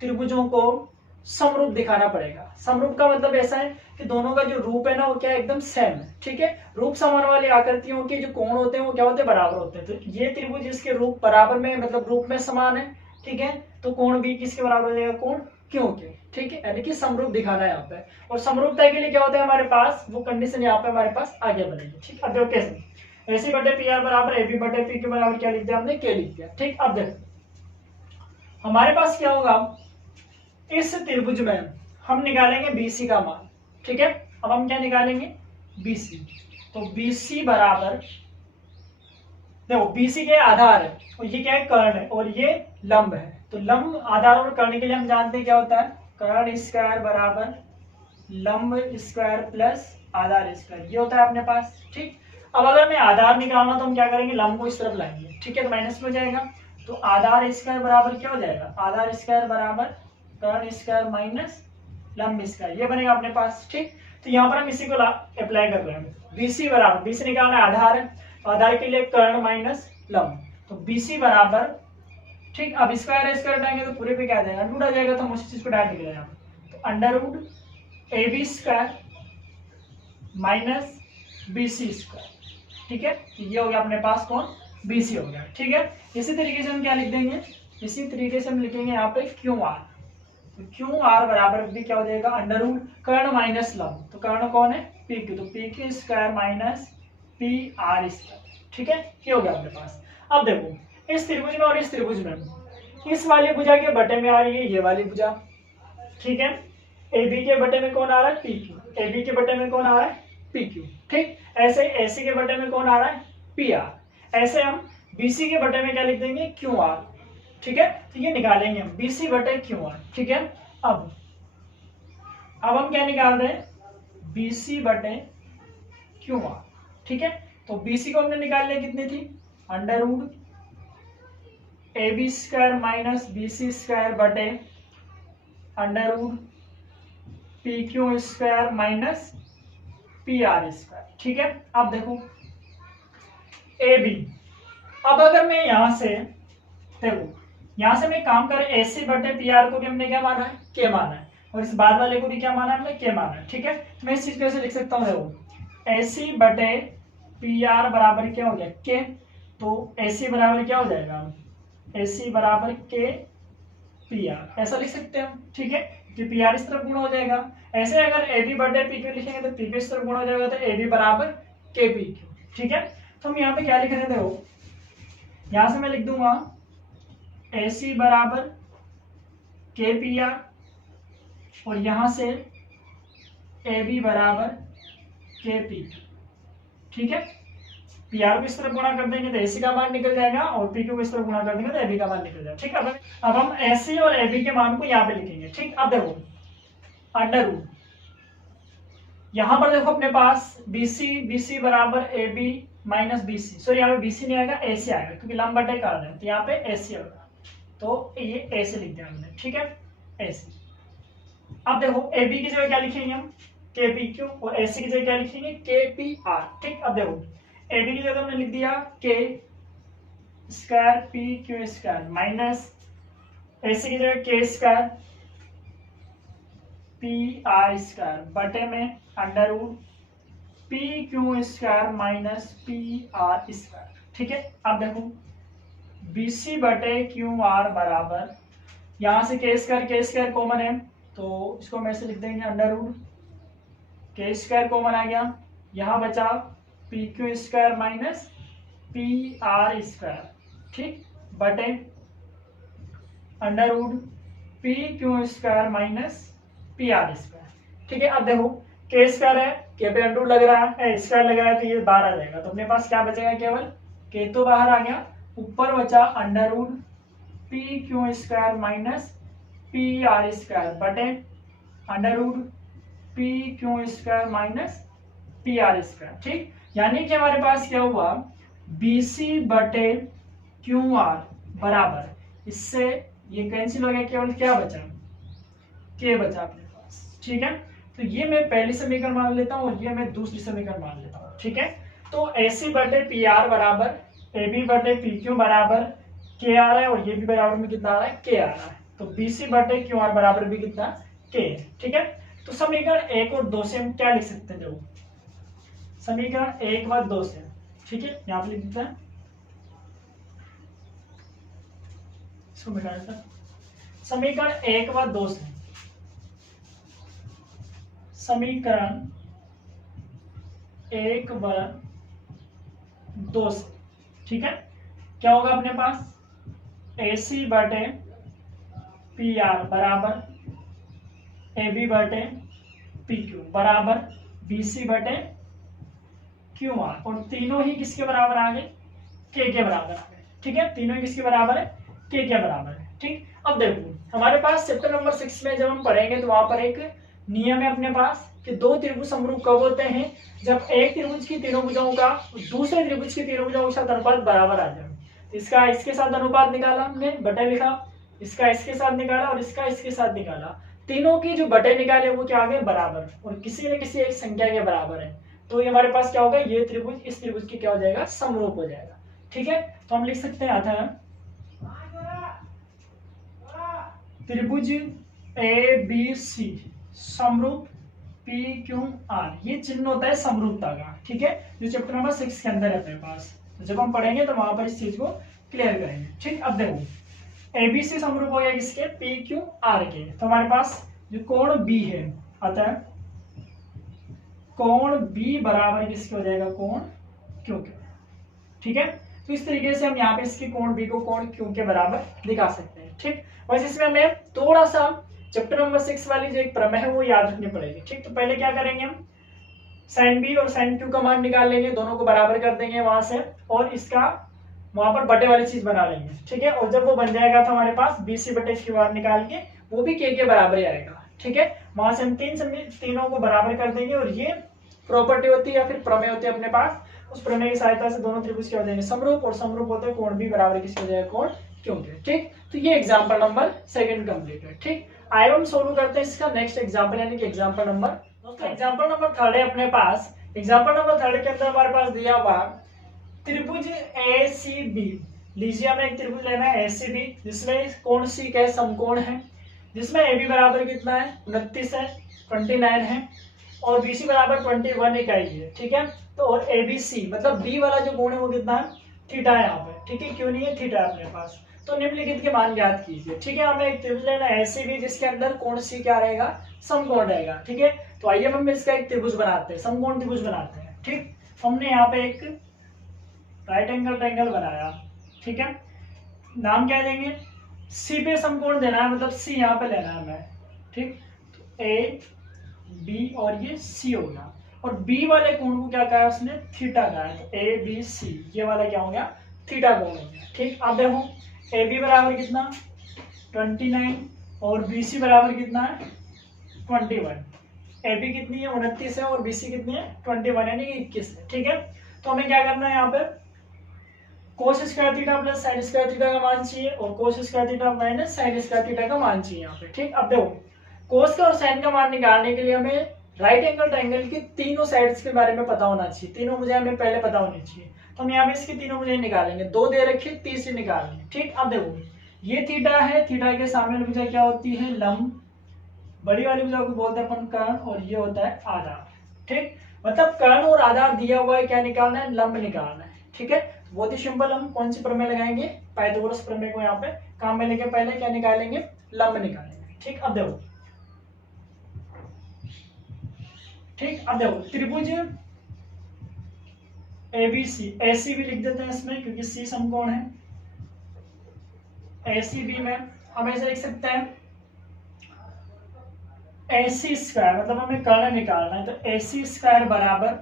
त्रिभुजों को समरूप दिखाना पड़ेगा। समरूप का मतलब ऐसा है कि दोनों का जो रूप है ना वो क्या एकदम सेम है, ठीक है। रूप समान वाली आकृतियों के जो कोण होते हैं वो क्या होते हैं, बराबर होते हैं। तो ये त्रिभुज इसके रूप बराबर में मतलब रूप में समान है, ठीक है। तो कोण भी किसके बराबर हो जाएगा, कोण क्यों के, ठीक है। यानी कि समरूप दिखाना है यहाँ पे। और समरूपता के लिए क्या होता है हमारे पास, वो कंडीशन यहाँ पे हमारे पास आगे बनेगी, ठीक। अब देखो कैसे, एसी बटे पी आर बराबर एबी बटे पी के बराबर क्या लिख दिया हमने, के लिख दिया, ठीक। अब देखो हमारे पास क्या होगा, इस त्रिभुज में हम निकालेंगे बीसी का मान, ठीक है। अब हम क्या निकालेंगे, बीसी। तो बीसी बराबर, देखो बीसी के आधार है और ये क्या है, कर्ण है, और ये लंब है। तो लंब, आधार और कर्ण के लिए हम जानते हैं क्या होता है, कर्ण स्क्वायर बराबर लंब स्क्वायर प्लस आधार स्क्वायर, ये होता है अपने पास, ठीक। अब अगर मैं आधार निकालना तो हम क्या करेंगे, लंब को इस तरफ लाएंगे, ठीक है। तो माइनस में हो जाएगा, तो आधार स्क्वायर बराबर क्या हो जाएगा, आधार स्क्वायर बराबर कर्ण स्क्वायर माइनस लंब स्क्वायर, ये बनेगा अपने पास, ठीक। तो यहाँ पर हम इसी को अप्लाई कर रहे हैं। बीसी बराबर, बीसी निकालना है, आधार है, आधार के लिए कर्ण माइनस लंब, तो बीसी बराबर, ठीक। अब स्क्वायर स्क्वायर हटाएंगे तो पूरे पे क्या आ जाएगा, अंडर रूट आ जाएगा। तो हम उसी चीज को डायरेक्ट लिख रहे हैं, तो under root A B square minus B C square, ठीक है। तो ये हो गया अपने पास कौन, बीसी हो गया, ठीक है। इसी तरीके से हम क्या लिख देंगे, इसी तरीके से हम लिखेंगे यहाँ पे क्यू आर। तो क्यू आर बराबर भी क्या हो जाएगा, अंडर रूट कर्ण माइनस लंब, तो कर्ण कौन है, पी क्यू, तो P Q square minus P R square, ठीक है। ये हो गया अपने पास। अब देखो इस त्रिभुज में और इस त्रिभुज में, इस वाली भुजा के बटे में आ रही है ये वाली भुजा, ठीक है। ए बी के बटे में कौन आ रहा है, पी क्यू, ए बी के बटे में कौन आ रहा है, पी क्यू, ठीक। ऐसे एसी के बटे में कौन आ रहा है, पी आर। ऐसे हम बीसी के बटे में क्या लिख देंगे, क्यू आर, ठीक है। तो ये निकालेंगे हम बीसी बटे क्यू आर, ठीक है। अब हम क्या निकाल रहे हैं, बीसी बटे क्यू आर, ठीक है। तो बीसी को हमने निकाल लिया, कितनी थी, under root A B square minus B C square बटे under root P Q square minus P R square, ठीक है। अब देखो ए बी, अब अगर मैं यहां से देखो, यहां से मैं काम कर एसी बटे पी आर को भी हमने क्या माना है, के माना है, और इस बाद वाले को भी क्या माना है हमने, के माना है, ठीक है। तो मैं इस चीज को ऐसे लिख सकता हूँ, देखो एसी बटे पी आर बराबर क्या हो गया, के। तो एसी बराबर क्या हो जाएगा, एसी बराबर के पी आर, ऐसा लिख सकते हैं हम, ठीक है। कि पी आर इस तरफ गुणा हो जाएगा। ऐसे अगर ए बी बटे पी क्यू लिखेंगे तो पी क्यू इस तरफ गुणा हो जाएगा, तो ए बी बराबर के पी क्यू, ठीक है। तो हम यहाँ पे क्या लिख रहे थे, वो यहां से मैं लिख दूंगा ए सी बराबर के पी आर, और यहां से ए बी बराबर के पी क्यू, ठीक है। पी आर को इस तरफ गुणा कर देंगे तो एसी का मान निकल जाएगा, और पी क्यू को इस तरफ गुणा कर देंगे तो एबी का मान निकल जाएगा, ठीक है। अब हम एसी और एबी के मान को यहाँ पे लिखेंगे, ठीक। अब देखो अंडर रूट, यहां पर देखो अपने पास बीसी बराबर A B minus BC, sorry यहाँ पे बीसी नहीं आएगा, एसी आएगा, क्योंकि लंब बटे का है, तो यहाँ पे एसी होगा, तो ये ऐसे लिख दिया हमने, ठीक है, एसी। अब देखो ए बी की जगह क्या लिखेंगे हम, के पी क्यू, और एसी की जगह क्या लिखेंगे, के पी आर, ठीक। अब देखो ए बी की जगह हमने लिख दिया K square P Q square minus AC की जगह K square P R square बटे में under root P Q square minus P R square, ठीक है। अब देखो बीसी बटे क्यू आर बराबर, यहां से के स्क्वायर कॉमन है, तो इसको मैं से लिख देंगे under root K square common आ गया, यहां बचा P Q square minus P R square, ठीक, बटे under root P Q square minus P R square, ठीक है। अब देखो के स्क्वायर है, के पे अंडर रूट लग रहा है, स्क्वायर लग रहा है, तो ये बाहर आ जाएगा, तो अपने पास क्या बचेगा, केवल के तो बाहर आ गया, ऊपर बचा under root P Q square minus P R square बटे under root P Q square minus P R square, ठीक। यानी कि हमारे पास क्या हुआ, बीसी बटे क्यू आर बराबर, इससे ये कैंसिल हो गया, केवल क्या बचा, के बचा अपने पास, ठीक है। तो ये मैं पहली समीकरण मान लेता हूँ और ये मैं दूसरी समीकरण मान लेता हूँ, ठीक है। तो AC बटे PR बराबर AB बटे PQ बराबर K आ रहा है, और ये भी बराबर में कितना आ रहा है, K आ रहा है। तो BC बटे QR बराबर भी कितना, K। ठीक है, तो समीकरण 1 और 2 से हम क्या लिख सकते हैं, देखो समीकरण 1 व 2 से, ठीक है, यहाँ पे लिख देते हैं इसको मिटा देते हैं। समीकरण 1 व 2 से, समीकरण 1 व 2 से, ठीक है, क्या होगा अपने पास, AC बटे PR बराबर AB बटे PQ बराबर BC बटे QR, और तीनों ही किसके बराबर आ गए, K के बराबर आ गए। ठीक है, तीनों ही किसके बराबर है, K के बराबर है। ठीक, अब देखो हमारे पास चैप्टर नंबर 6 में जब हम पढ़ेंगे तो वहां पर एक नियम है अपने पास कि दो त्रिभुज समरूप कब होते हैं, जब एक त्रिभुज की तीनों भुजाओं का दूसरे त्रिभुज की तीनों भुजाओं के साथ अनुपात बराबर आ जाए। इसका इसके साथ अनुपात निकाला हमने, बटे लिखा, इसका इसके साथ निकाला और इसका इसके साथ निकाला, तीनों की जो बटे निकाले वो क्या आ गए, बराबर, और किसी न किसी एक संख्या के बराबर है। तो ये हमारे पास क्या होगा, ये त्रिभुज इस त्रिभुज की क्या हो जाएगा, समरूप हो जाएगा। ठीक है, तो हम लिख सकते हैं आता त्रिभुज ABC समरूप PQR, ये चिन्ह होता है समरूपता का। ठीक है, जो चैप्टर नंबर 6 के अंदर है अपने पास, तो जब हम पढ़ेंगे तो वहां पर इस चीज को क्लियर करेंगे। ठीक, अब देखो ABC समरूप हो गया किसके, PQR के। तो हमारे पास जो कोण B है, अतः कोण B बराबर किसके हो जाएगा, कोण Q के। ठीक है, तो इस तरीके से हम यहाँ पे इसके कोण B को कोण Q के बराबर दिखा सकते हैं। ठीक, बस इसमें हमें थोड़ा सा चैप्टर नंबर 6 वाली जो एक प्रमेय है वो याद रखनी पड़ेगी। ठीक, तो पहले क्या करेंगे हम, sin B और sin Q का मान निकाल लेंगे, दोनों को बराबर कर देंगे वहां से, और इसका वहां पर बटे वाली चीज बना लेंगे। ठीक है, और जब वो बन जाएगा तो हमारे पास BC बटे QR निकाल के वो भी K के बराबर ही आएगा। ठीक है, वहां से हम तीनों को बराबर कर देंगे, और ये प्रॉपर्टी होती है या फिर प्रमेय होती है अपने पास, उस प्रमेय की सहायता से दोनों त्रिभुज क्या हो जाएंगे, समरूप, और समरूप होते हैं कोण भी बराबर किसके हो जाएगा, कोण Q के। ठीक, तो ये एग्जांपल नंबर 2 कंप्लीट है। ठीक, आइए हम सोल्व करते हैं इसका नेक्स्ट एग्जांपल, यानी कि एग्जांपल नंबर, दोस्तों एग्जांपल नंबर 3 है अपने पास। एग्जांपल नंबर 3 के अंदर हमारे पास दिया हुआ त्रिभुज ACB, लीजिए हमें एक त्रिभुज लेना है ACB, जिसमें कोण C का समकोण है, जिसमें AB बराबर कितना है, 29 है, 29 है, और BC बराबर 21 इकाई है। ठीक है, तो और ABC मतलब B वाला जो कोण है वो कितना है, थीटा है यहाँ पे। ठीक है, क्यों नहीं है, थीटा है अपने पास। तो निम्नलिखित के मान ज्ञात कीजिए। ठीक है, हमें एक त्रिभुज लेना है ACB, जिसके अंदर कोण C क्या रहेगा, समकोण रहेगा। ठीक है, तो आइए हम इसका एक त्रिभुज बनाते हैं, समकोण त्रिभुज बनाते हैं। ठीक, हमने यहाँ पे एक राइट एंगल ट्रायंगल बनाया। ठीक है, नाम क्या देंगे, C पे समकोण देना है, मतलब C यहाँ पे लेना है हमें। ठीक, तो AB और ये C हो गया, और B वाले कोण को क्या कहा है उसने, थीटा कहा है, तो ABC ये वाला क्या हो गया, थीटा कोण हो गया। ठीक, अब देखो AB बराबर कितना, 29, और BC बराबर कितना है, 21। AB कितनी है, 29 है, और BC कितनी है, 21 यानी 21 है। ठीक है, तो हमें क्या करना है, यहाँ पे cos square theta plus sine square theta का मान चाहिए, और cos square theta minus sine square theta का मान चाहिए यहाँ पे। ठीक, अब देखो कोस का और साइन का मान निकालने के लिए हमें राइट एंगल ट्रायंगल की तीनों साइड्स के बारे में पता होना चाहिए, तीनों मुझे हमें पहले पता होनी चाहिए। तो हम यहाँ पे इसकी तीनों मुझे निकालेंगे, 2 दे रखी, तीसरी निकालेंगे। ठीक, अब देखो ये थीटा है, थीटा के सामने वाली भुजा क्या होती है, लंब, बड़ी वाली भुजा को बोलते हैं अपन कर्ण, और ये होता है आधार। ठीक, मतलब कर्ण और आधार दिया हुआ है, क्या निकालना है, लंब निकालना है। ठीक है, बहुत ही सिंपल, हम कौन सी प्रमेय लगाएंगे, पाइथागोरस प्रमेय को यहाँ पे काम में लेके पहले क्या निकालेंगे, लंब निकालेंगे। ठीक, अब देखो त्रिभुज ABC, ACB लिख देते हैं इसमें क्योंकि C समकोण है। ACB में हम ऐसे लिख सकते हैं AC स्क्वायर, मतलब हमें कर्ण निकालना है, तो AC स्क्वायर बराबर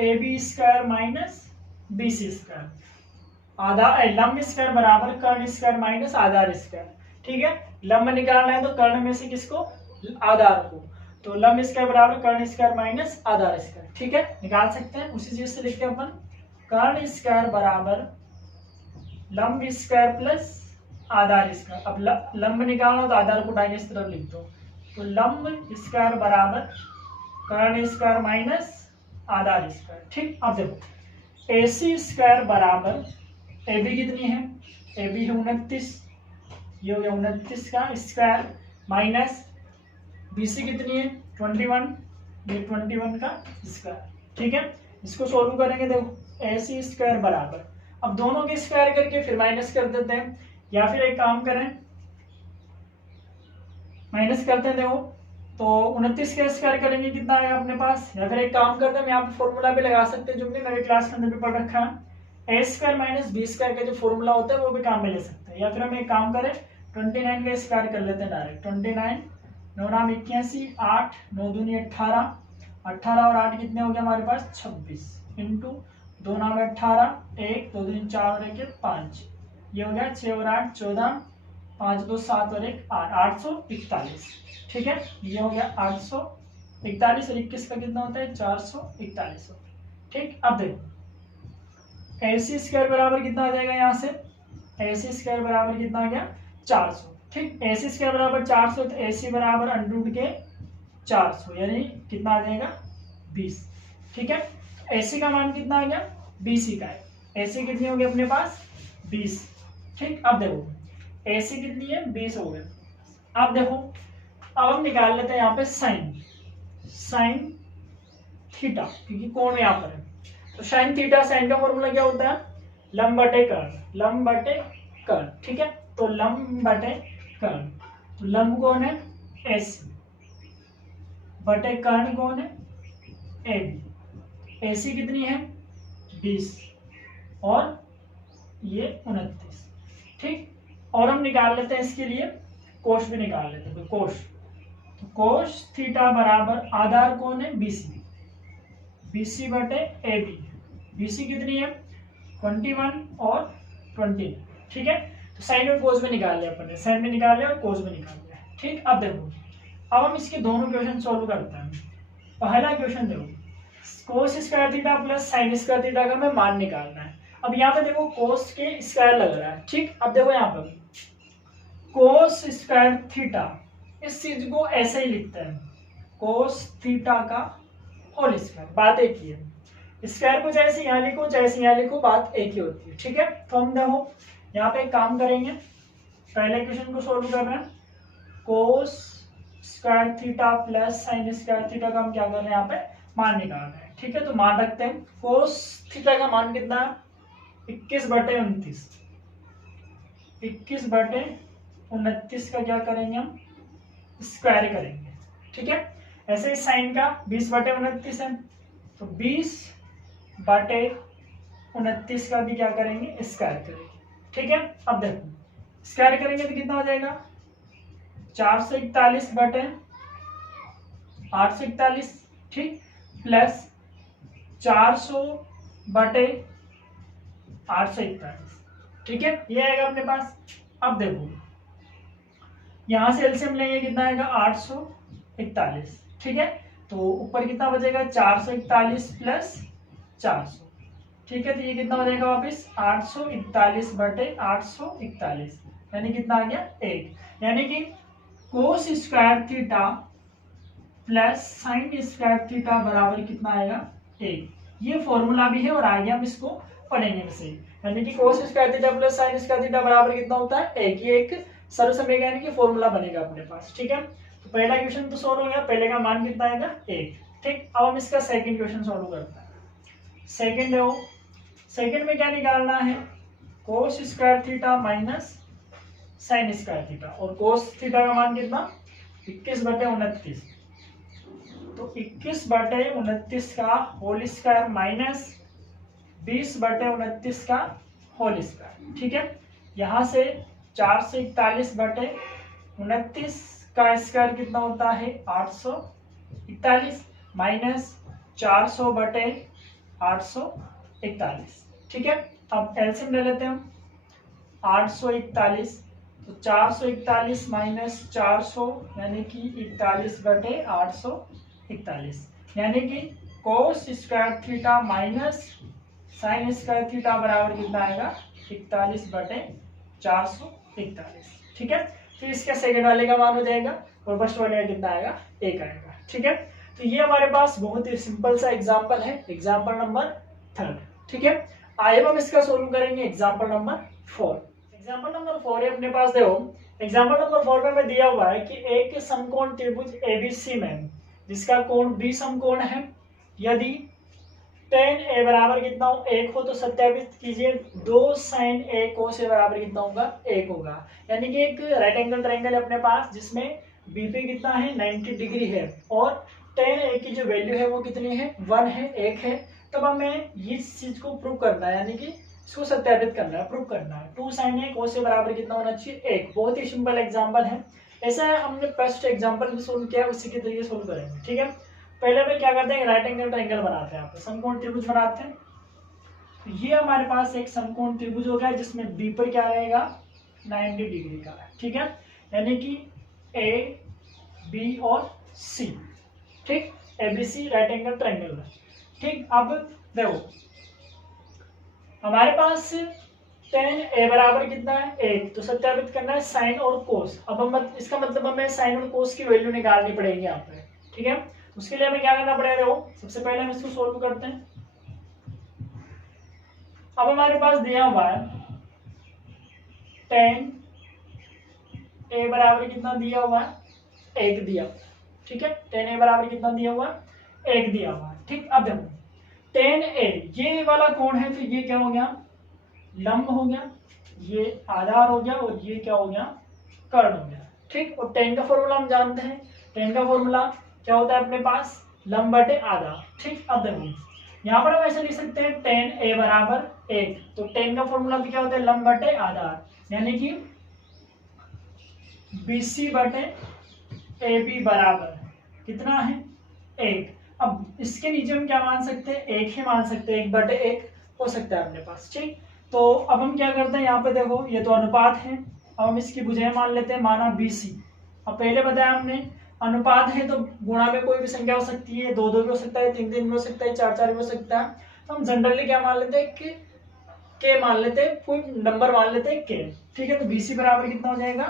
AB square minus BC square, आधार लंब स्क्वायर बराबर कर्ण स्क्वायर माइनस आधार स्क्वायर। ठीक है, लंब निकालना है तो कर्ण में से किसको, आधार को, तो लंब स्क्वायर बराबर कर्ण स्क्वायर माइनस आधार स्क्वायर। ठीक है, निकाल सकते हैं, उसी चीज से लिखते हैं अपन, कर्ण स्क्वायर बराबर लंब स्क्वायर प्लस आधार स्क्वायर। अब लंब निकालना तो आधार को उठा के इस तरफ लिख दो, तो लंब स्क्वायर बराबर कर्ण स्क्वायर माइनस आधा स्क्वायर। ठीक, अब देखो AC स्क्वायर बराबर AB कितनी है, AB है 29, ये हो गया 29 का स्क्वायर, माइनस BC कितनी है 21, ये 21 का स्क्वायर। ठीक है, इसको सोल्व करेंगे। देखो AC स्क्वायर बराबर, अब दोनों के स्क्वायर करके फिर माइनस कर देते हैं, या फिर एक काम करें माइनस करते हैं। देखो तो 29 का स्क्वायर करेंगे कितना आएगा अपने पास, या फिर एक काम करते हैं हम यहाँ पे फॉर्मूला भी लगा सकते हैं जो हमने मेरे क्लास के अंदर भी पढ़ रखा है। A square minus B square का जो फॉर्मूला होता है वो भी काम में ले सकते हैं, या फिर हम एक काम करें 29 का स्क्वायर कर लेते हैं डायरेक्ट। 29 9 नाम 81, 8 9 दूनी 18, 18 और 8 कितने हो गए हमारे पास 26, इंटू 2 नाम 18, 1 2 दूनी 4 और 1 5, ये हो गया 6 और 8 14, 5 2 7 और 1 8, 841। ठीक है, ये हो गया 841 और 21 का कितना होता है 441 होता है। ठीक, अब देखो AC स्क्वायर बराबर कितना आ जाएगा, यहाँ से AC स्क्वायर बराबर कितना आ गया 400। ठीक, AC स्क्वायर बराबर 400, तो AC बराबर अंडर के 400 यानी कितना आ जाएगा 20। ठीक है, AC का मान कितना आ गया, BC का है, AC कितनी होगी अपने पास 20। ठीक, अब देखो AC कितनी है 20 हो गया। अब देखो अब हम निकाल लेते हैं यहाँ पे साइन थीटा, क्योंकि कोण यहाँ पर है। तो साइन थीटा, साइन का फॉर्मूला क्या होता है लंब बटे कर्ण, लंब बटे कर्ण। ठीक है, तो लंब बटे कर्ण, तो लंब कौन है AC बटे कर्ण कौन है AB। AC कितनी है 20 और ये 29। ठीक, और हम निकाल लेते हैं इसके लिए कोश भी निकाल लेते हैं। तो कोश थीटा बराबर आधार कौन है BC बटे AB। BC कितनी है 21 और 20। ठीक है, तो साइन और कोस में निकाल लिया अपन ने, साइन में निकाल लिया और कोस में निकाल लिया। ठीक, अब देखो अब हम इसके दोनों क्वेश्चन सोल्व करते हैं। पहला क्वेश्चन देखो cos square theta plus sine square theta का हमें मान निकालना है। अब यहाँ पे देखो कोस के स्क्वायर लग रहा है। ठीक, अब देखो यहाँ पर कोस स्क्वायर थीटा, इस चीज को ऐसे ही लिखते हैं कोस थीटा का होल स्क्वायर, बात एक ही है। स्क्वायर को जैसे यहाँ लिखो जैसे यहाँ लिखो बात एक ही होती है। ठीक है, तो हम देखो यहाँ पे एक काम करेंगे, पहले क्वेश्चन को सोल्व कर रहे हैं, cos square theta plus sine square theta का हम क्या कर रहे हैं यहाँ पे मान निकाल रहे हैं। ठीक है, तो मान रखते हैं कोस थीटा का मान कितना है 21 बटे 29, 21 बटे 29 का क्या करेंगे हम स्क्वायर करेंगे। ठीक है, ऐसे ही साइन का 20 बटे 29 है, तो 20 बटे 29 का भी क्या करेंगे स्क्वायर करेंगे। ठीक है, अब देखो स्क्वायर करेंगे तो कितना हो जाएगा 441 बटे 841। ठीक, प्लस 400 बटे 841। ठीक है, ये आएगा अपने पास। अब देखो यहां से एलसीएम लेंगे कितना आएगा 841। ठीक है, तो ऊपर कितना बचेगा 441 प्लस 400। ठीक है, तो ये कितना हो जाएगा वापिस 841 बटे 841, यानी कितना आ गया 1। यानी कि cos square theta plus sine square theta बराबर कितना आएगा 1। ये फॉर्मूला भी है और आगे हम इसको पढ़ेंगे वैसे, यानी कि cos square theta plus sine square theta बराबर कितना होता है 1। ये एक सर्वसमीकरण की फॉर्मूला बनेगा अपने पास। ठीक है, तो पहला क्वेश्चन तो सोल्व हो गया, पहले का मान कितना आएगा 1। ठीक, अब हम इसका सेकंड क्वेश्चन सोल्व करते हैं। सेकंड में क्या निकालना है cos square theta minus sine square theta, और कोस थीटा का मान कितना 21 बटे 29, तो 21 बटे 29 का होल स्क्वायर माइनस 20 बटे 29 का होल स्क्वायर। ठीक है, यहां से 441 बटे 29 का स्क्वायर कितना होता है 841, माइनस 400 बटे 841। ठीक है, अब एलसीएम ले लेते हैं हम 841, तो 441 माइनस 400 यानी कि 41 बटे 841, यानी कि cos square theta minus sine square theta बराबर कितना आएगा 41 बटे 441। ठीक है, फिर इसका सेकंड वाले का मान हो जाएगा और फर्स्ट वाले का कितना आएगा 1 आएगा। ठीक है, तो ये हमारे पास बहुत ही सिंपल सा एग्जाम्पल है, एग्जाम्पल नंबर 3। ठीक है, आइए हम इसका सोल्व करेंगे एग्जाम्पल नंबर 4। एग्जाम्पल नंबर 4 है अपने पास। देखो एग्जाम्पल नंबर 4 में हमें दिया हुआ है कि एक समकोण त्रिभुज एबीसी में जिसका कोण बी समकोण है, यदि tan a बराबर कितना हो 1 हो तो सत्यापित कीजिए 2 sin a cos a बराबर कितना होगा 1 होगा। यानी कि एक राइट एंगल ट्रायंगल है अपने पास जिसमें बीपी कितना है 90 डिग्री है और tan a की जो वैल्यू है वो कितनी है 1 है 1 है। तब हमें इस चीज को प्रूव करना है, यानी कि इसको सत्यापित करना है, प्रूव करना है। 2 sin a cos a बराबर कितना होना चाहिए 1। बहुत ही सिंपल एग्जाम्पल है, ऐसा हमने फर्स्ट एग्जाम्पल भी सोल्व किया, उसी के तरीके सोल्व करेंगे। ठीक है, पहले में क्या करते हैं राइट एंगल ट्रायंगल बनाते हैं, यहाँ पे समकोण त्रिभुज बनाते हैं। तो ये हमारे पास एक समकोण त्रिभुज हो गया जिसमें बी पर क्या रहेगा 90 डिग्री का है। ठीक है, यानी कि ए बी और सी, ठीक, एबीसी राइट एंगल ट्रायंगल है। ठीक, अब देखो हमारे पास tan a बराबर कितना है 1, तो सत्यापित करना है साइन और कोस। अब हम इसका मतलब हमें साइन और कोस की वैल्यू निकालनी पड़ेगी यहाँ पे। ठीक है, उसके लिए हमें क्या करना पड़ेगा, देखो सबसे पहले हम इसको सोल्व करते हैं। अब हमारे पास दिया हुआ है tan a बराबर कितना दिया हुआ है 1 दिया हुआ है। ठीक है, tan a बराबर कितना दिया हुआ है 1 दिया हुआ है। ठीक, अब देखो tan a ये वाला कोण है तो ये क्या हो गया लंब हो गया, ये आधार हो गया और ये क्या हो गया कर्ण हो गया। ठीक, और tan का फॉर्मूला हम जानते हैं, tan का फॉर्मूला क्या होता है अपने पास लंब बटे आधा। ठीक, अब देखो यहाँ पर हम ऐसे लिख सकते हैं tan a बराबर 1, तो tan का फॉर्मूला भी क्या होता है लंब बटे आधार, यानी कि BC बटे AB बराबर कितना है 1। अब इसके नीचे हम क्या मान सकते हैं 1 ही मान सकते हैं, 1 बटे 1 हो सकता है अपने पास। ठीक, तो अब हम क्या करते हैं यहाँ पे देखो ये तो अनुपात है, अब हम इसकी भुजाएं मान लेते हैं, माना BC। अब पहले बताया हमने अनुपात है तो गुणा में कोई भी संख्या हो सकती है, 2 2 भी हो सकता है, 3 3 भी हो सकता है, 4 4 भी हो सकता है। तो हम जनरली क्या मान लेते हैं कि के मान लेते हैं, कोई नंबर मान लेते हैं के। ठीक है, तो BC बराबर कितना हो जाएगा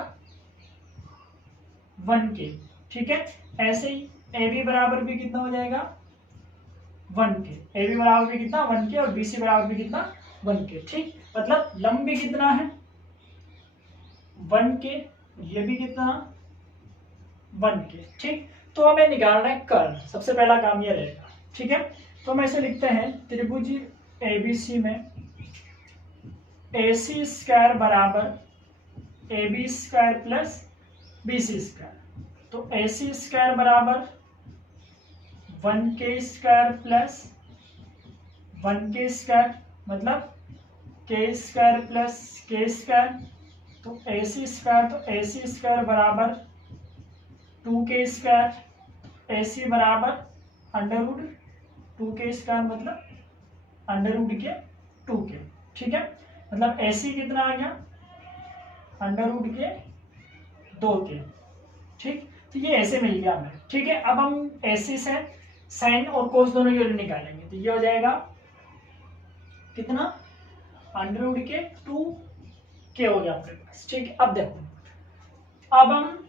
1K। ठीक है, ऐसे ही AB बराबर भी कितना हो जाएगा 1K, AB बराबर भी कितना 1K और BC बराबर भी कितना 1K। ठीक, मतलब लंब भी कितना है 1K, ये भी कितना 1K। ठीक, तो हमें निकालना है कर्ण, सबसे पहला काम ये रहेगा। ठीक है, तो हम ऐसे लिखते हैं त्रिभुज ABC में AC स्क्वायर बराबर AB square plus BC square, तो AC स्क्वायर बराबर 1K square plus 1K square, मतलब K square plus K square, तो AC स्क्वायर, तो AC स्क्वायर बराबर 2K स्क्वायर, AC बराबर अंडर रूट 2K स्क्वायर, मतलब अंडर रूट के 2K। ठीक है, मतलब AC कितना आ गया अंडर रूट के 2K। ठीक, तो ये ऐसे मिल गया हमें। ठीक है, अब हम AC से साइन और कोस दोनों की वैल्यू निकालेंगे, तो ये हो जाएगा कितना अंडर रूट के 2K हो गया अपने पास। ठीक है, अब देखो अब हम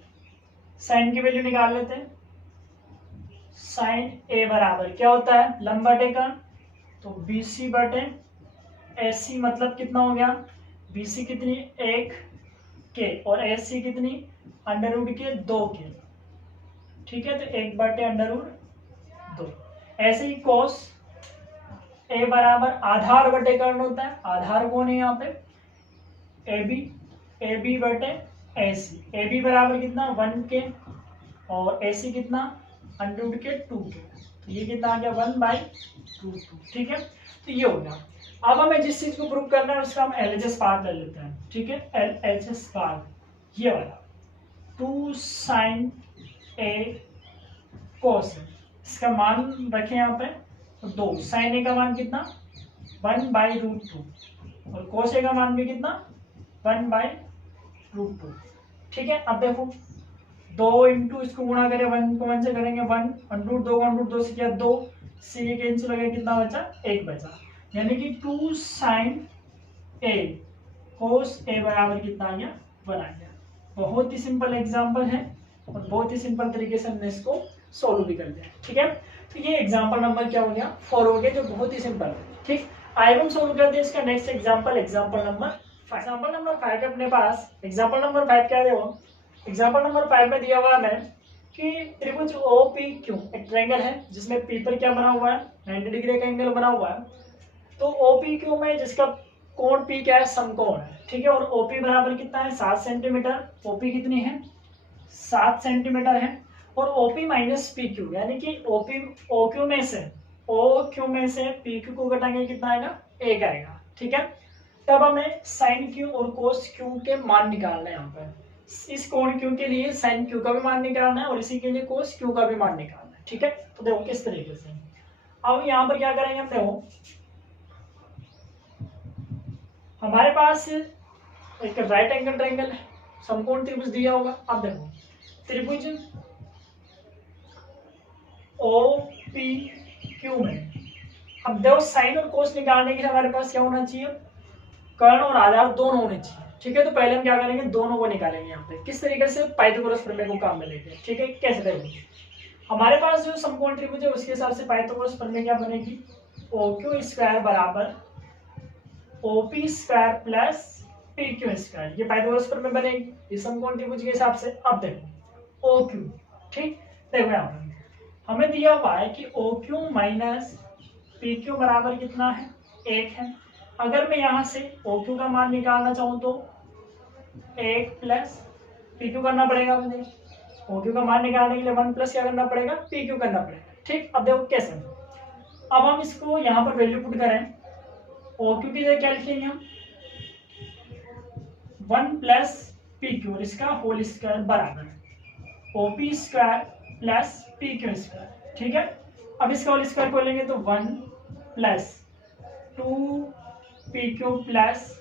साइन की वैल्यू निकाल लेते हैं। साइन A बराबर क्या होता है लंब बटे कर्ण, तो BC बटे AC, मतलब कितना हो गया BC कितनी 1K और AC कितनी अंडर रूट के 2K। ठीक है, तो 1 बटे अंडर रूट 2। ऐसे ही कोस A बराबर आधार बटे कर्ण होता है, आधार कौन है यहाँ पे AB बटे AC। AB बराबर कितना 1K और AC कितना अंडर रूट के 2K, तो ये कितना आ गया 1/√2। ठीक है, तो ये हो गया। अब हमें जिस चीज को प्रूव करना है उसका हम LHS पार्ट ले लेते हैं। ठीक है, LHS पार्ट ये वाला 2 sin A cos, इसका मान रखें यहाँ पे, तो 2 sin A का मान कितना 1/√2 और cos A का मान भी कितना 1/√2। ठीक है, अब देखो 2 इंटू इसको गुणा करें 1 को 1 से करेंगे 1, अंडर रूट 2 से किया 2, से कैंसिल हो गया, कितना बचा 1 बचा, यानी कि 2 sin A cos A बराबर कितना आ गया 1 आ गया। बहुत ही सिंपल एग्जाम्पल है और बहुत ही सिंपल तरीके से हमने इसको सोल्व भी कर लिया। ठीक है, तो ये एग्जाम्पल नंबर क्या हो गया 4 हो गया, जो बहुत ही सिंपल है। ठीक, आइए हम सोल्व करते हैं इसका next example, example number 5। Example number 5 अपने पास, एग्जाम्पल नंबर 5 क्या है, एग्जाम्पल नंबर 5 में दिया हुआ है कि त्रिभुज OPQ एक ट्रायंगल है जिसमें पी पर क्या बना हुआ है 90 डिग्री का एंगल बना हुआ है। तो OPQ में जिसका कोण P क्या है, समकोण है। ठीक है, और OP बराबर कितना है 7 सेंटीमीटर। OP कितनी है 7 सेंटीमीटर है। और OP माइनस PQ यानी कि OQ में से PQ को घटाएंगे कितना आएगा 1 आएगा। ठीक है, तब हमें साइन Q और कोस Q के मान निकालना है। यहाँ पर इस कोण Q के लिए साइन Q का भी मान निकालना है और इसी के लिए कोस Q का भी मान निकालना है। ठीक है, तो देखो किस तरीके से। अब यहाँ पर क्या करेंगे हम, देखो हमारे पास एक राइट एंगल ट्रायंगल है, समकोण त्रिभुज दिया होगा। अब देखो त्रिभुज OPQ में, अब देखो साइन और कोस निकालने के लिए हमारे पास क्या होना चाहिए, कर्ण और आधार दोनों होने चाहिए। ठीक है, तो पहले हम क्या करेंगे, दोनों को निकालेंगे। यहाँ पे किस तरीके से, पाइथागोरस प्रमेय को काम में लेके। ठीक है, कैसे करेंगे, हमारे पास जो समकोण त्रिभुज है उसके हिसाब से पाइथागोरस प्रमेय क्या बनेगी, OQ स्क्वायर बराबर OP square plus PQ square, ये पाइथागोरस प्रमेय बनेगी इस समकोण त्रिभुज के हिसाब से। अब देखो OQ, ठीक, देखो यहाँ पर हमें दिया हुआ है कि OQ माइनस PQ बराबर कितना है 1 है। अगर मैं यहाँ से OQ का मान निकालना चाहूँ तो 1 प्लस PQ करना पड़ेगा मुझे। OQ का मान निकालने के लिए 1 प्लस क्या करना पड़ेगा, PQ करना पड़ेगा। ठीक, अब देखो कैसे, अब हम इसको यहाँ पर वैल्यू पुट करें, OQ की जगह क्या लिखेंगे हम 1 प्लस PQ और इसका होल स्क्वायर बराबर OP square plus PQ square. ठीक है, अब इसका होल स्क्वायर को लेंगे तो 1 plus 2PQ plus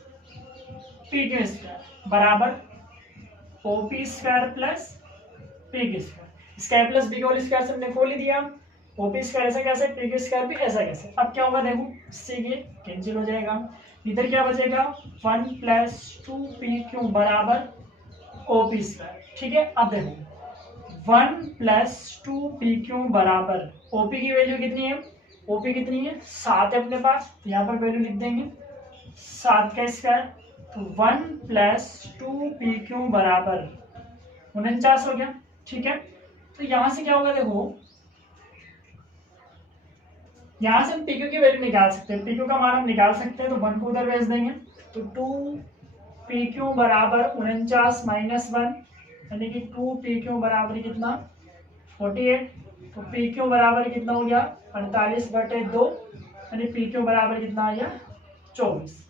PQ square बराबर OP square plus PQ square. Square plus B का होल स्क्वायर से हमने खोल ही दिया। OP स्क्वायर ऐसा कैसे, PQ स्क्वायर भी ऐसा कैसे। अब क्या होगा देखो, इससे ये कैंसिल हो जाएगा, इधर क्या बचेगा 1 प्लस 2PQ बराबर OP स्क्वायर। ठीक है, अब देखो 1 प्लस 2PQ बराबर OP की वैल्यू कितनी है, OP कितनी है 7 है अपने पास, तो यहाँ पर वैल्यू लिख देंगे 7 का स्क्वायर, तो 1 प्लस 2PQ बराबर 49 हो गया। ठीक है, तो यहाँ से क्या होगा देखो, यहाँ से हम PQ की वैल्यू निकाल सकते हैं, PQ का मान हम निकाल सकते हैं, तो 1 को उधर भेज देंगे, तो 2PQ बराबर 49 माइनस 1 यानी कि 2PQ बराबर कितना 48, तो PQ बराबर कितना हो गया 48/2 यानी PQ बराबर कितना आ गया 24।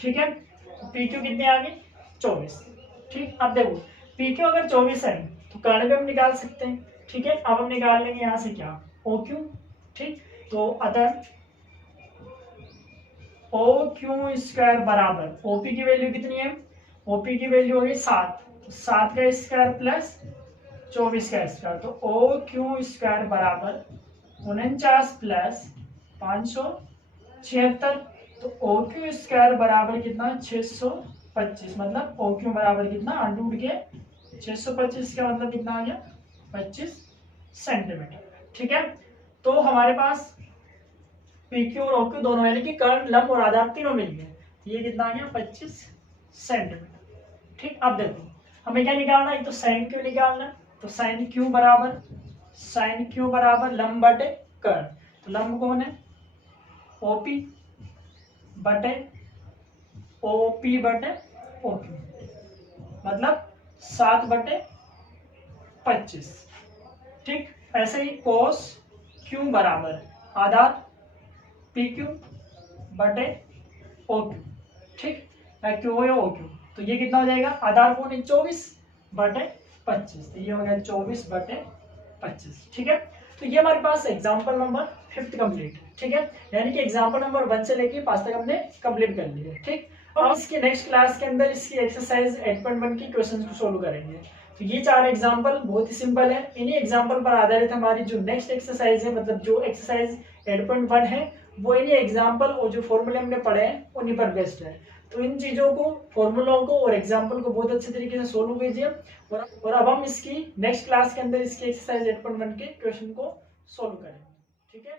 ठीक है, तो PQ कितने आ गए 24। ठीक, अब देखो PQ अगर 24 है तो कर्ण भी हम निकाल सकते हैं। ठीक है, अब हम निकाल लेंगे यहाँ से क्या OQ। ठीक, तो अतः OQ स्क्वायर बराबर OP की वैल्यू कितनी है, OP की वैल्यू होगी 7, तो 7 का स्क्वायर प्लस 24 का स्क्वायर, तो OQ स्क्वायर बराबर 49 प्लस 576, तो OQ स्क्वायर बराबर कितना 625, मतलब OQ बराबर कितना अंडूड के 625 का मतलब कितना आ गया 25 सेंटीमीटर। ठीक है, तो हमारे पास PQ और OQ दोनों यानी कि कर्ण, लंब और आधार तीनों मिल गए, ये कितना आ गया 25 सेंटीमीटर। ठीक, अब देखो हमें क्या निकालना है, तो साइन Q निकालना है, तो साइन Q बराबर लंब बटे कर्ण, तो लंब कौन है OP बटे OP बटे OQ, मतलब 7/25। ठीक, ऐसे ही कोस Q बराबर आधार PQ बटे OQ। ठीक, Q हो या OQ, तो ये कितना हो जाएगा, आधार कौन है 24/25, तो ये हो गया 24/25। ठीक है, तो ये हमारे पास एग्जाम्पल नंबर 5 कंप्लीट है। ठीक है, यानी कि एग्जाम्पल नंबर 1 से लेके 5 तक हमने कंप्लीट कर लिया है। ठीक, अब इसके नेक्स्ट क्लास के अंदर इसकी एक्सरसाइज 8.1 की क्वेश्चन को सोल्व करेंगे। तो ये 4 एग्जाम्पल बहुत ही सिंपल है, इन्हीं एग्जाम्पल पर आधारित हमारी जो नेक्स्ट एक्सरसाइज है, मतलब जो एक्सरसाइज 8.1 है वो इन्हीं एग्जाम्पल और जो फॉर्मूले हमने पढ़े हैं उन्हीं पर बेस्ड है। तो इन चीजों को, फॉर्मूलों को और एग्जाम्पल को बहुत अच्छे तरीके से सोल्व कीजिए और अब हम इसकी नेक्स्ट क्लास के अंदर इसकी एक्सरसाइज 8.1 के क्वेश्चन को सोल्व करेंगे। ठीक है।